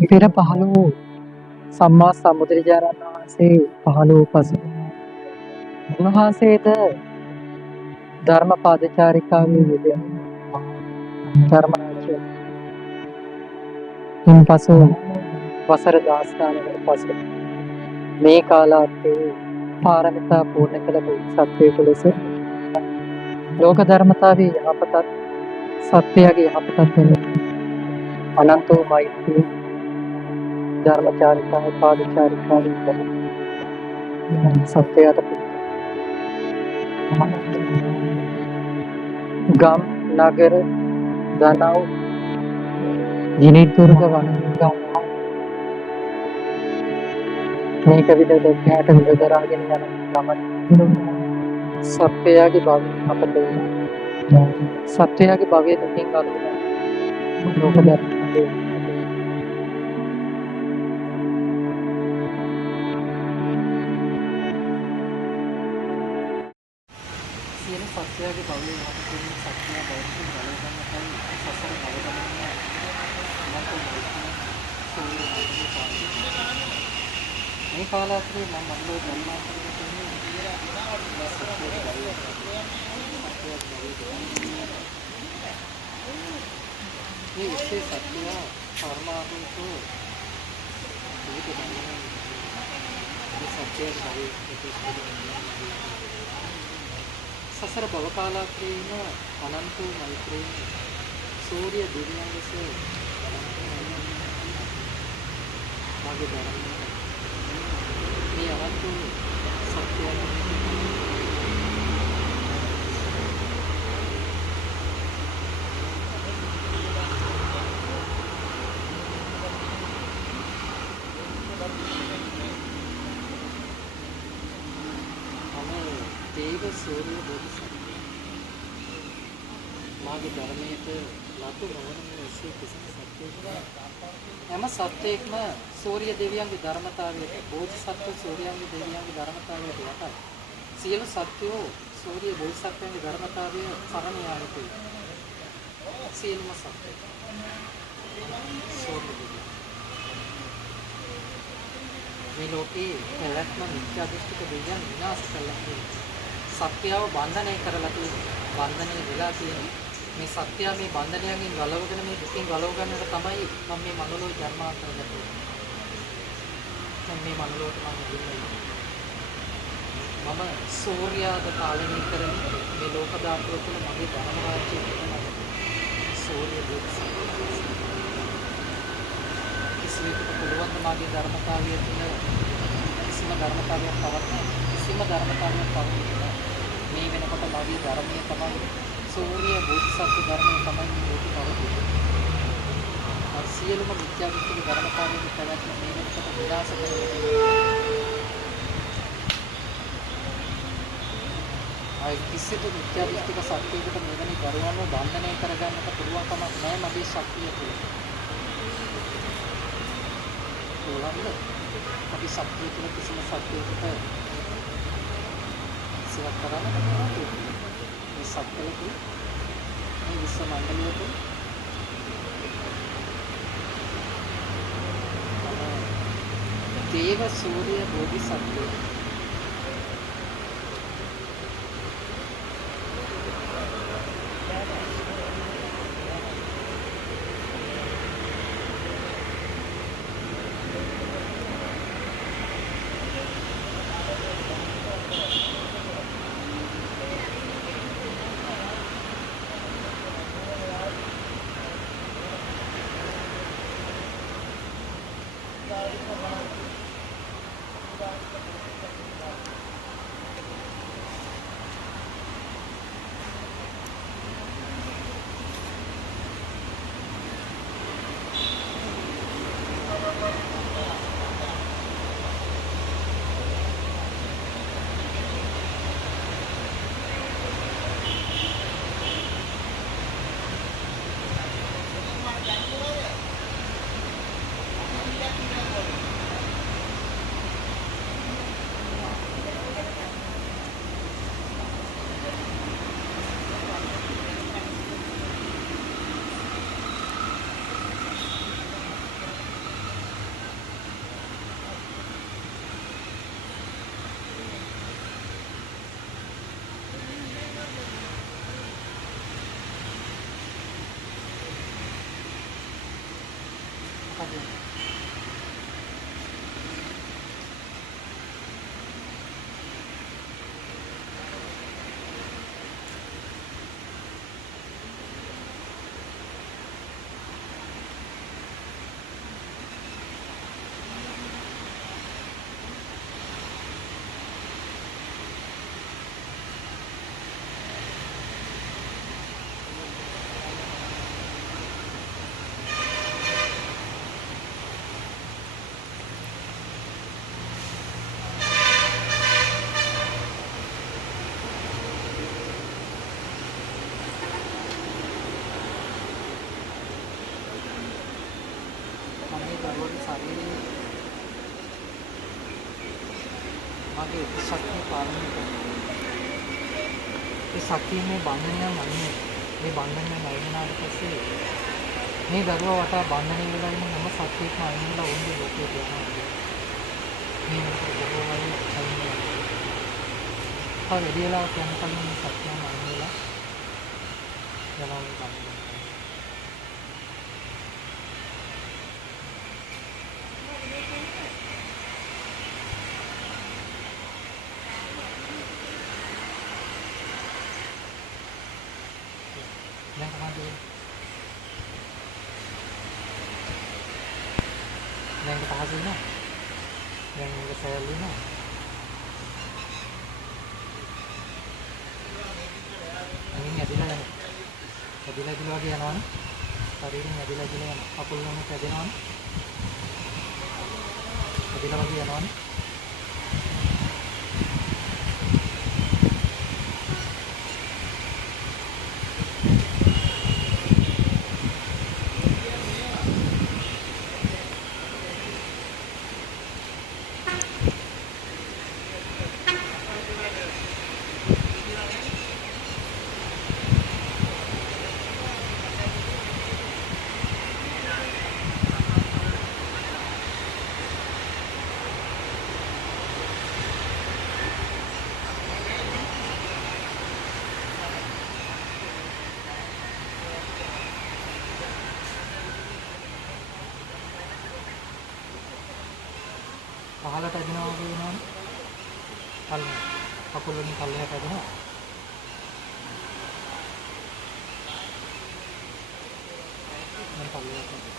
පෙර පහළ වූ සම්මා සම්බුදුරජාණන් වහන්සේ පහළ වූ පසු උන්වහන්සේද ධර්ම පාදචාරිකාවේ යෙදෙන ධර්ම රාජ්‍ය ඉන්පසු වසර 10 ගණනකට පසු මේ කාලාන්තයේ පාරමිතා පූර්ණ කළ බෝධිසත්වයෙකු ලෙස ලෝක ධර්මතාවේ යහපතත් සත්‍යයේ යහපතත් වෙන අනන්ත වූ මෛත්‍රී ධර්මචාරිකාව පාදචාරිකාවේ සත්‍යයට ගම් නගර දනව් ජිනිදුර්ග වනගම් මේක විදිහට එහාට විදරාගෙන යන ගමන සත්‍යයේ භවය අපට සත්‍යයේ භවයේ දුකින් අලුත් ලෝක ධර්මයේ සියලු සත්‍යයේ භවයේ අපට සත්‍ය බෞද්ධ බලවන්නයි සසර නවගමනය මේ කාලාන්තරේ මම මනෝ ධර්මාන්තරයේ තියෙන මේ ඉස්සේ සත්‍ය කර්මාතුතු සසර භව කාලාන්තරේන අනන්ත මෛත්‍රියෙන් සූර්ය දිව්‍යංගස මාගේ ධර්මයේ මේ අනන්ත සත්‍යය දේව සූර්ය බෝධිසත්ව මාගේ ධර්මයට ලතු නොවන මේ කිසිම සත්‍යයක් හැම සත්‍යයක්ම සූර්ය දෙවියන්ගේ ධර්මතාවයට බෝධිසත්ව සූර්යයන්ගේ දෙවියන්ගේ ධර්මතාවයට යටයි. සියලු සත්‍යෝ සූර්ය බෝධිසත්වයන්ගේ ධර්මතාවය සරණ යා යුතුයි. සියලුම සත්‍ය සූර්ය දෙවියන් මේ ලෝකේ පැවැත්ම මිත්‍යා දෘෂ්ටික දෙවියන් විනාශ කළා. සත්‍යව බන්ධනය කරලා තියෙනවා. බන්ධනය වෙලා තියෙනවා. මේ සත්‍ය මේ බන්ධනයෙන් ගලවගෙන මේ දුකින් ගලව ගන්නට තමයි මම මේ මනෝලෝ ජන්මාන්තර ගත්තේ. මේ මනෝලෝට මම ඉන්නේ. මම සූර්යාද පාලනය කරමින් මේ ලෝක ධාතුව තුළ මගේ ධර්ම රාජ්‍යය කරනවා. සූර්ය බෝධිසත්ව කිසිවෙකුට පුළුවන් මාගේ ධර්මතාවය තුළ කිසිම ධර්මතාවයක් පවත්වන්න කිසිම ධර්මතාවයක් පවත්වන්න මේ වෙනකොට මගේ ධර්මයේ තමයි සූර්ය බෝධිසත්ව ධර්මයේ තමයි මේ ලෝකෙ පවතින්නේ. සියලුම මිත්‍යා දෘෂ්ටික ධර්මතාවයන් පැවැත්ම මේ වෙනකොට විනාශ කරනවා. අය කිසිදු මිත්‍යා දෘෂ්ටික සත්‍යයකට මෙවැනි දරුවන්ව බන්ධනය කරගන්නට පුළුවන් කමක් නැහැ මගේ ශක්තිය තුළ. පුළුවන්ද? අපි ශක්තිය තුළ කිසිම සත්‍යයකට සේවා කරන්න බෑ. මේ සත්‍යයක මේ විශ්ව මණ්ඩලයක දේව සූර්ය බෝධිසත්වය හදන්න. මම මේ දරුවගේ ශරීරයේ මගේ ශක්තිය පාලනය කරනවා. ඒ ශක්තිය මේ බන්ධනයන් අන්නේ මේ බන්ධනයන් අයින් වුණාට පස්සේ මේ දරුවා වටා බන්ධනය වෙලා ඉන්න හැම සත්‍යයක්ම අයින් වෙලා ඕනේ ලෝකේ යනවා. මේ විදිහට දරුවා අයින් වෙනවා. වැඩි වෙලාවක් යන කලින් මේ සත්‍යයන් අයින් වෙලා යනවා මේ බන්ධනය. දැන් කොහොමද? දැන් පහසු වෙනවා. දැන් මේක සෑහළු වෙනවා. අනින් ඇදිලා යනවා. ඇදිලා වගේ යනවනේ. ශරීරයෙන් ඇදිලා යනවා. කකුල් වලින් ඇදෙනවනේ. ඇදිලා වගේ යනවනේ. පහළට ඇදෙනවා වගේ වෙනවනේ. කකුල් වලින් පල්ලෙහාට ඇදෙනවා. මම පල්ලෙහාට ඇදෙනවා.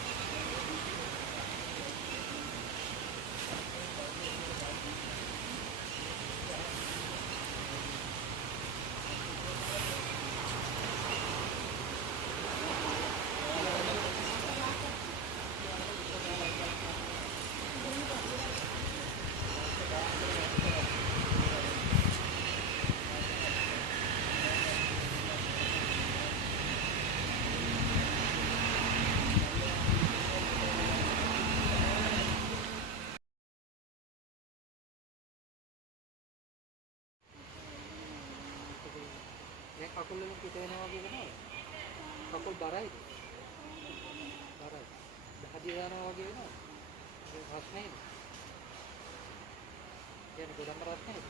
දැන් කකුල් වලින් පිට වෙනවා වගේ වෙනවද? කකුල් බරයිද? බරයි. දහදිය දානවා වගේ වෙනවද? ඒක රස්නේද? කියන්නේ ගොඩක් රස්නේද?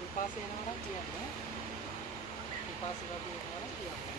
විපාසය එනවා නම් කියන්නේ විපාසය වගේ එනවා නම් කියන්නේ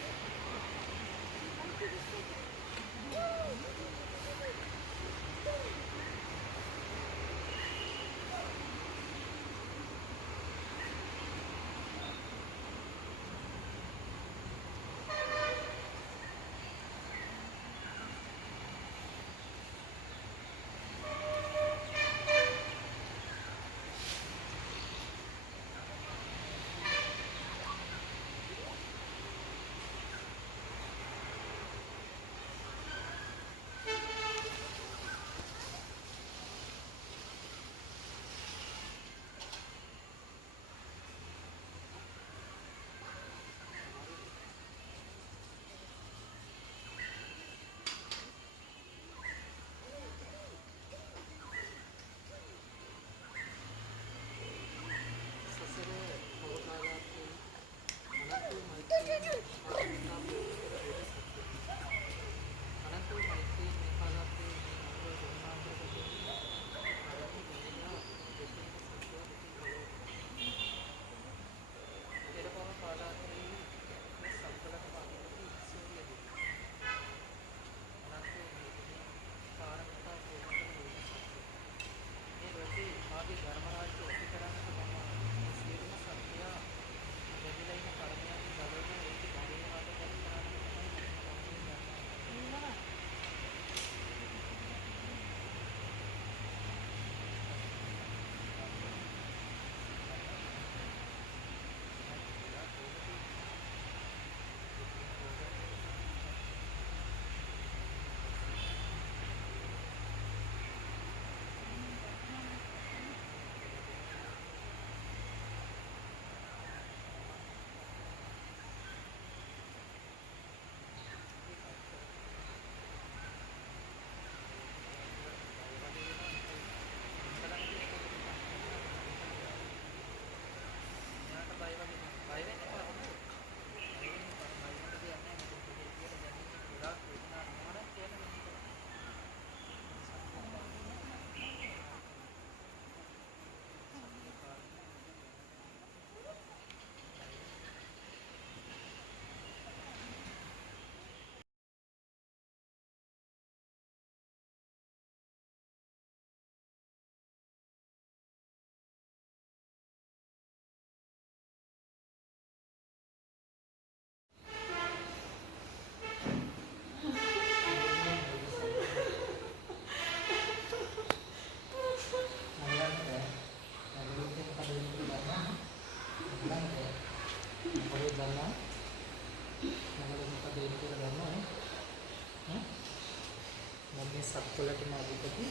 සත්වලටම අධිපති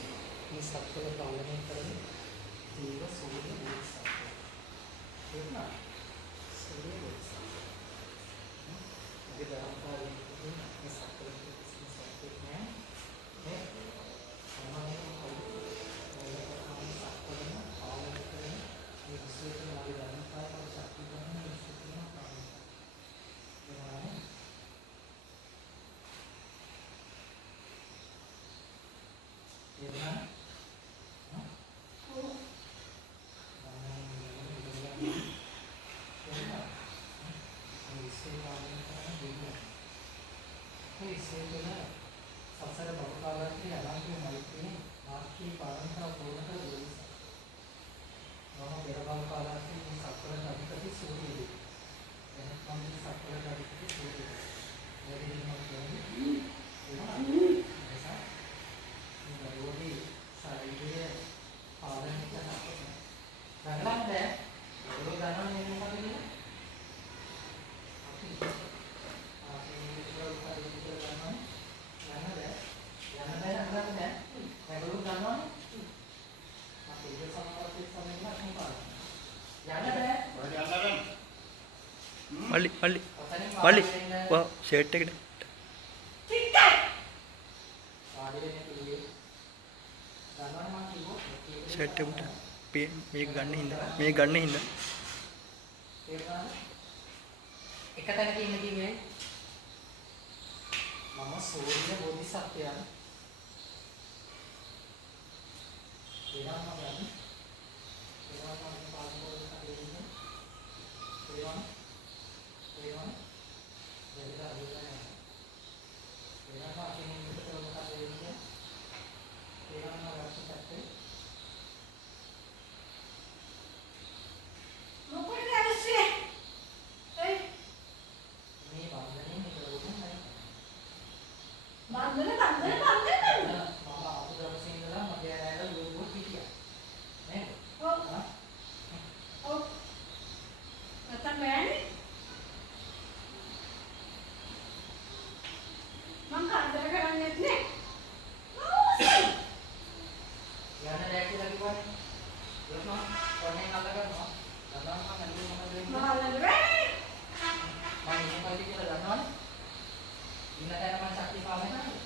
මේ සත්වල පාලනය කරන දේව සූර්ය බෝධිසත්ව. එන්නා සූර්ය බෝධිසත්ව. මේ ධර්මතාවයෙන් මේ සත්වලට කිසිම සත්‍යක් නැහැ. මේ සමානයෙන් සසර බවකාලයේ අලංකේ මෛත්‍රී ආර්ථික පාරමිතා පූර්ණ කර දෙයි. නම පෙරබව කාලයේ මේ සත්වල අධිපති සූර්ය දෙවි. එහෙනම් මේ සත්වල අධිපති සූර්ය දෙවි. වැඩිම කියන්නේ නිසා මේ රෝගී ශරීරය පාලනය කරනවා. ගන්නන්නේ ඒක ගන්නන්නේ මොකද කියන්නේ? මල්ලි වා ෂර්ට් එකට ෂර්ට් එකට මේක ගන්න හින්දා එක තැනක ඉන්න කිව්වේ මම සූර්ය බෝධිසත්වයන් ඒවම ගන්න ඒවම පාලනය කරන කඩේින් ඒවම දෙවිලා අදිනවා ඒවම අකින් විතර මොකද වෙන්නේ ඒවම රාශියත් මොකද ඇස්සේ ඒ මේ වන්දනේ නිකලුම් නැහැ වන්දන මම ආපු දවසේ ඉඳලා මගේ ඇරලා ලෝගෝ පිටියා නේද ඔව් නැත්තම් බෑනේ මං කරදර කරන්නේ නැහැ යන්න දැක් කියලා කිව්වනේ යන්න කොහෙන් අල්ල ගන්නවා ගන්නවා මම අල්ලන්නේ මොකද වෙන්නේ මම අල්ලන්නේ මම ඉන්නේ කොහෙද කියලා දන්නවනේ ඉන්න තැන මම ශක්තිය පාවෙන්න නේද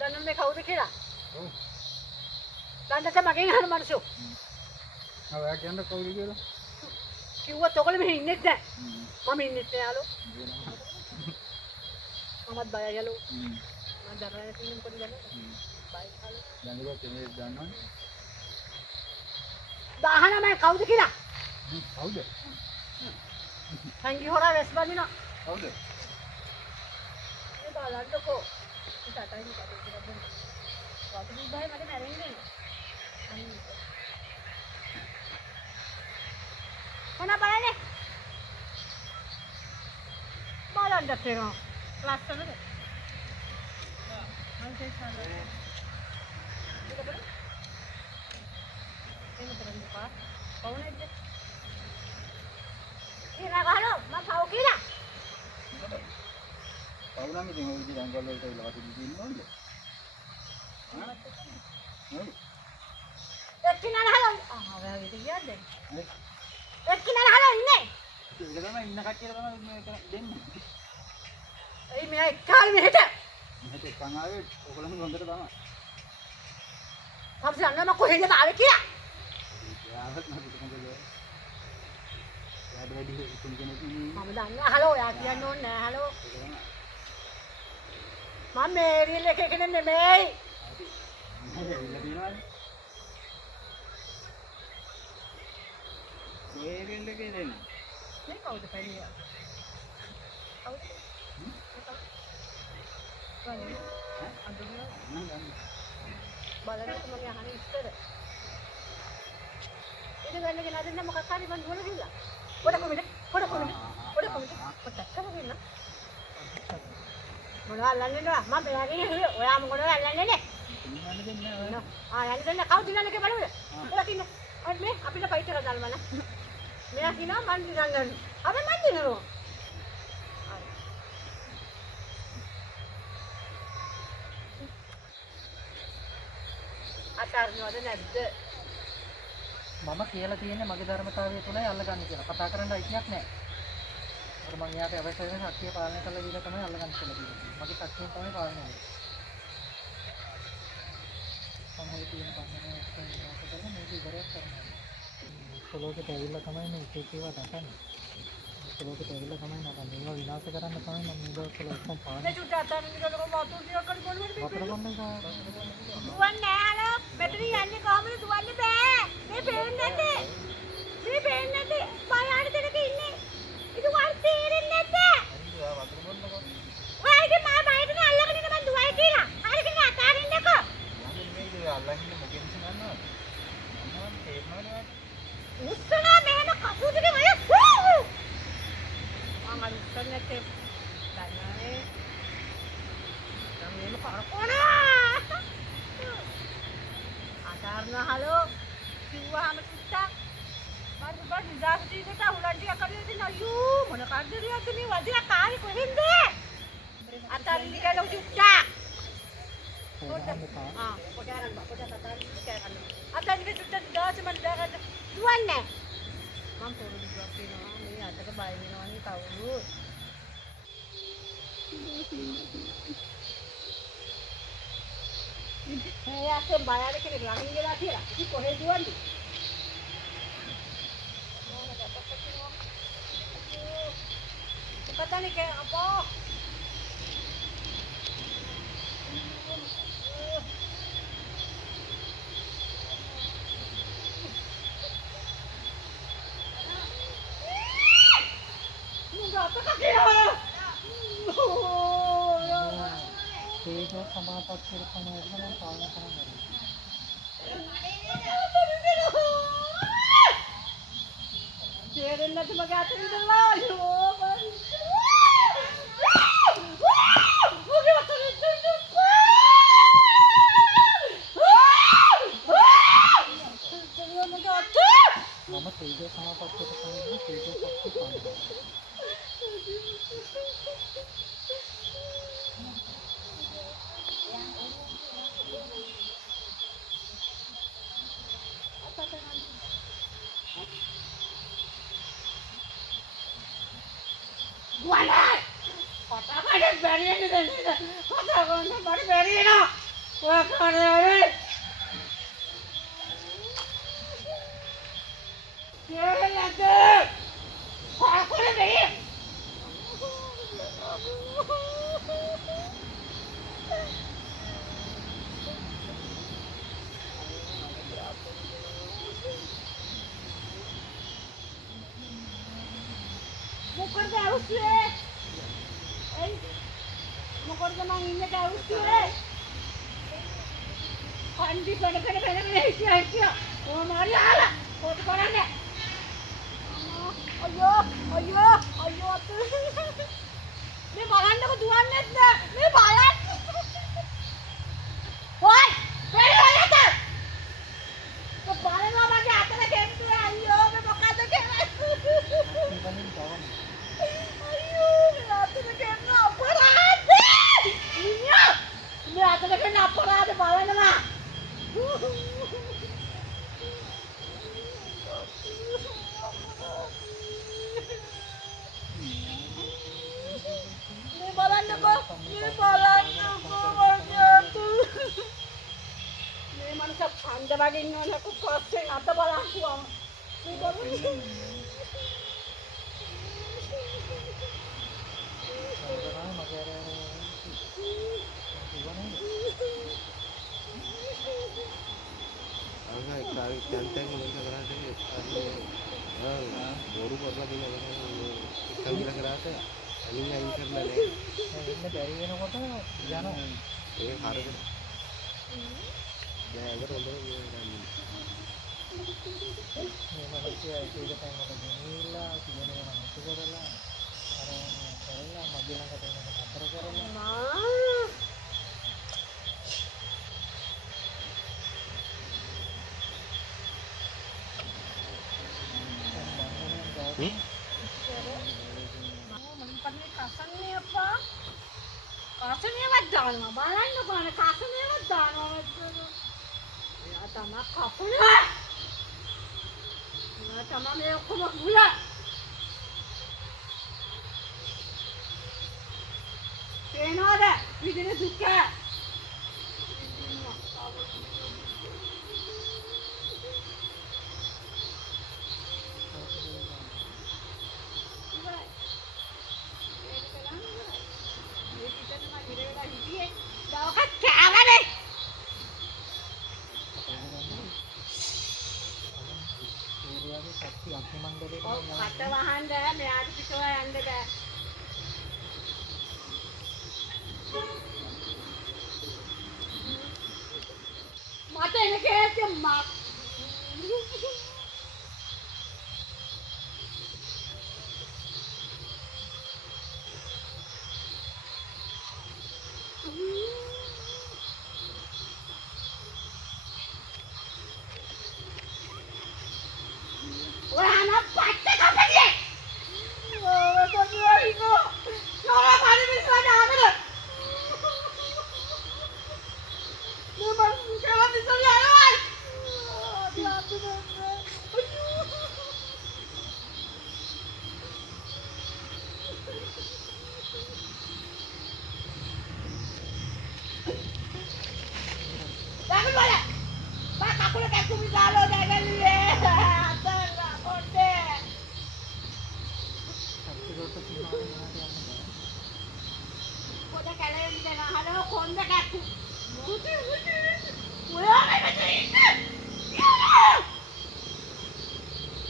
දන්නම මේ කවුද කියලා? ඔව්. දන්නට මගෙන් අහන මිනිස්සු. ඔයා කියන්නේ කවුද කියලා? කිව්වත් ඔයගොල්ලෝ මෙහෙ ඉන්නෙත් නැහැ. මම ඉන්නෙත් නෑ යාලෝ. මමත් බයයි යාලෝ. මම දරලා තියෙන මොකද දන්නවද? බයයි යාලෝ. දැන් කෙනෙක් දන්නවනේ. දාහන මම කවුද කියලා? කවුද? සංගි හොරා වෙස් බඳිනවා. කවුද? ඒ බලන්නකෝ. ඉතටයි මොකද කියලා. වතුරු බයි මට මැරෙන්නේ. කොනා බලන්නේ. බලන්න තේරෙනවා. ලස්සනද? හරි සාරා. ඒක බලන්න. එන්න බලන්න පා. කොහොමද? කියලා ගහනවා මම පව් කියලා. පවුලම ඉතින් ඔය විදිහට අඟවල වලට ඉල්ල වටින් දින්න ඕනේ. එක්කිනා ගහනවා. ඔයා විදිහ කියන්නේ. එක්කිනා ගහනවා ඉන්නේ. ඒක තමයි ඉන්න කට්ටියට තමයි මේක දෙන්නේ. එයි මෙයා එක්කාලේ මෙහෙට. මෙහෙට එක්කන් ආවේ ඔයගොල්ලෝ හොඳට තමයි. අපි යන්න මම කොහෙන්ද ආවේ කියලා. යාවත් නෑ කොහොමද? යාද වැඩි උතුම් කෙනෙක් නේ. මම දන්නවා හලෝ ඔයා කියන්න ඕනේ නෑ හලෝ. මම මේරිල් එක කෙනෙක් නෙමෙයි. මේරිල් එකේ නෙන්නේ. මේ කවුද පරියා? කවුද? බලන්න. අඳුරන බලන්න මගේ අහන්නේ ඉස්සර. ඉතින් ගන්න ගෙනාද නම් මොකක් හරි මන් දුවන ගිහලා. පොඩ කොමිට පොඩක් කරගෙන. මොනවා අල්ලන්නේ නෑ මම බෑගෙන හිටියේ. ඔයා මොකද අල්ලන්නේ නේ? ඉන්නන්න දෙන්නේ නෑ. යන්න දෙන්න කවුද ඉන්නන්නේ බලන්න. ඔයා කින්න. අර මේ අපිට ෆයිට් එකක් දාන්න. මෙයා කියනවා මන් දිනන්න. අපි මන් දිනනවා. අතාරිනවද නැද්ද? මම කියලා තියෙන්නේ මගේ ධර්මතාවය තුලයි අල්ලගන්න කියලා. කතා කරන්න අයිතියක් නැහැ. අර මම යාට අවශ්‍ය වෙන ශක්තිය පාලනය කරලා දීලා තමයි අල්ලගන්න කියලා තියෙන්නේ. මගේ ශක්තියෙන් තමයි පාලනය වෙන්නේ. සමහර තියෙන බන්නේ ඔක්කොම විනාශ කරලා මේක ඉවරයක් කරනවා. සලෝකෙට ඇවිල්ලා තමයි මේ ඉතිේවා දකන්නේ. සලෝකෙට ඇවිල්ලා තමයි නටන්නේ. මේවා විනාශ කරන්න තමයි මම මේ දවස්වල ඔක්කොම පාලනය මේ චුට්ට අතාරින්න ගලක මාතු ටිකක් කරි බලන්න. වතුර බොන්න එක. දුවන්නේ නැහැ නෝ. මෙතන යන්නේ කොහමද දුවන්න බෑ. මේ පේන්නේ නැත්තේ. මේ පේන්නේ නැත්තේ. පායාන දෙනක ඉන්නේ. ඉතින් වල් තේරෙන්නේ නැත්තේ. වතුර බොන්නකො. ඔය ඉතින් මම බයිටන අල්ලගෙන ඉන්න මං දුවයි කියලා. හරියට අතාරින්නකෝ. මේ අල්ලන්නේ මොකෙන්ද ගන්නවද? මම තේරෙනවනේ. උස්සනා මෙහෙම කපුටුගේ මම මම උස්සන්නේ නැත්තේ. දන්නවනේ. මේ කරකෝනා ආතරන හලෝ කිව්වහම චුට්ටක් බඩ ඉදාසිට උලන්ටිය කරලා දෙන අයියෝ මොන කාර්යයක්ද මේ වදිනා කාරි කොහෙන්ද අතරින් ගිහලා චුට්ටක් පොඩාරන් පොඩා අතරින් ගිහලා අතරින් චුට්ටක් දාස මන් දාගන්න දුවන්නේ මම පොරොදු දුවක් වෙනවා මේ අතට බය වෙනවනේ කවුරු यासे बायाले के ग्रामीण गेला थिला की कोहे दुवंडी पता नहीं के अपो मुंगा तो का किया ඒක සමාපත්තියට තමයි මම පාලනය කරන්නේ. තේරෙන්නේ නැති මගේ අතින් ඉඳලා අයියෝ මගේ අතින් මම තේජෝ සමාපත්තියට තමයි තේජෝ ශක්තිය පාලනය කරන්නේ. Wala! Kota ka na bariyan na nila. Kota ka na bariyan na. Wala na rin. Kaya natin. Ako na rin. Mukor ka usi eh. Ay, mukor ka mang inna ka usi eh. Kandi pena isya. Oh mari ala. Kota ka na ne. Ayo. මේ බලන්නකො දුවන්නේ නැද්ද? මේ බලන්න. ඔයි! පෙරේට. බලනවා මගේ අතට කෙන්තුනේ අයියෝ මේ මොකද කියන්නේ? මේ මනස ඡන්ද වගේ ඉන්නවලක පස්සේ අත බලන්කුවම මේ බලන්න බොරු කරලා දෙනවා එකම කියලා කරාට අනින් අයින් කරලා නෑ එන්න බැරි වෙනකොට යනවා ඒක හරියට දැන් ඒකට හොඳට මේ මිනිස්සු ඒක තමයි මම ගෙනිලා කියනවා නම් මුතු කරලා අර කරලා මගේ ළඟට එන නතර කරලා කාසනේවත් දානවා බලන්න බාන කාසනේවත් දානවා එයා තමයි කපුලා එයා තමයි මේ ඔක්කොම බුලා තේනවද විදින දුක කට වහන්න මෙයාට පිටව යන්න බෑ මට එන කේස් මක්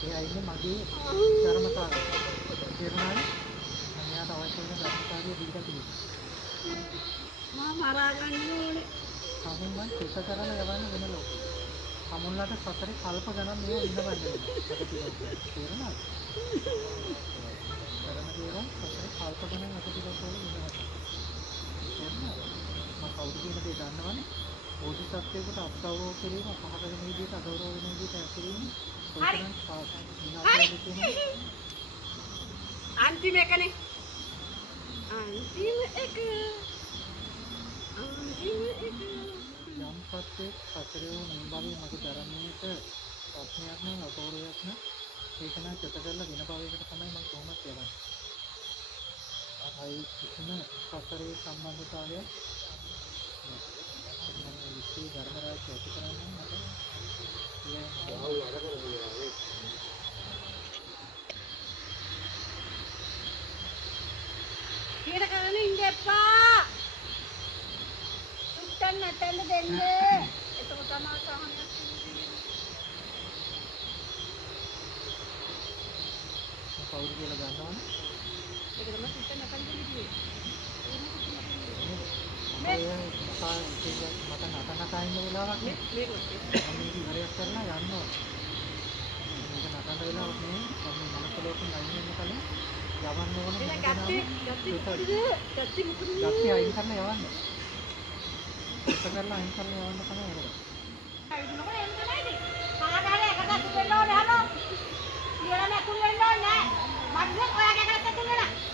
එයා ඉන්නේ මගේ ධර්මතාවය. තේරුණාද? මම අවශ්‍ය වෙන ධර්මතාවය දීලා තියෙනවා. මම මරා ගන්න ඕනේ. සමුන් චිත කරලා යවන්න වෙන ලෝකෙ. සමුන්ලට සතරේ කල්ප ගණන් මේවා ඉඳවන්න වෙනවා. තේරුණාද? කරන දේවල් සතරේ කල්ප ගණන් අතපිට වල ඉඳවන්න. තේරුණාද? මම කවුද කියන දේ දන්නවනේ. බෝධිසත්වයෙකුට අත්දවෝ කිරීම පහක වෙන විදිහට අගෞරව වෙන විදිහට ඇසිරීම අන්තිම එකනේ අන්තිම එක යම් සත්‍යයක් සතරේ නිබාවේ මගේ ධර්මයට ප්‍රශ්නයක් නම් අගෞරවයක් නම් ඒක නම් චත කරලා වෙන භවයකට තමයි මම කොහොමද යවන්නේ. අයි කිසිම සතරේ සම්බන්ධතාවය විශ්ව ධර්ම රාජ්‍ය ඇති කරන්නේ මට කීයට කරන්න ඉන්න එපා. සුත්තන් නැතෙන්න දෙන්න. එතකොට තමයි සාහනයක් තියෙන්නේ. කවුරු කියලා ගන්නවනේ. ඒක තමයි සුත්තන් නැතෙන්න දෙන්නේ. මට නටනකා ඉන්න වෙලාවක් නේ. මේක ඉවරයක් කරලා යන්න ඕනේ. මේක නටන වෙලාවක් නෙවෙයි. මම මනස ලෝකෙන් අයින් වෙන්න කලින් යවන්න ඕනේ. ඒක ගැත්ති මොකද? ගැත්ති අයින් කරලා යවන්න. ඒක කරලා අයින් කරලා යවන්න තමයි ඒක. මොකද එන්න නේද? කාටහරි එකකට දෙන්න ඕනේ හලෝ. ඉවර නැතුව වෙන්න ඕනේ. මම ඔයාගේ කරත් දෙන්න.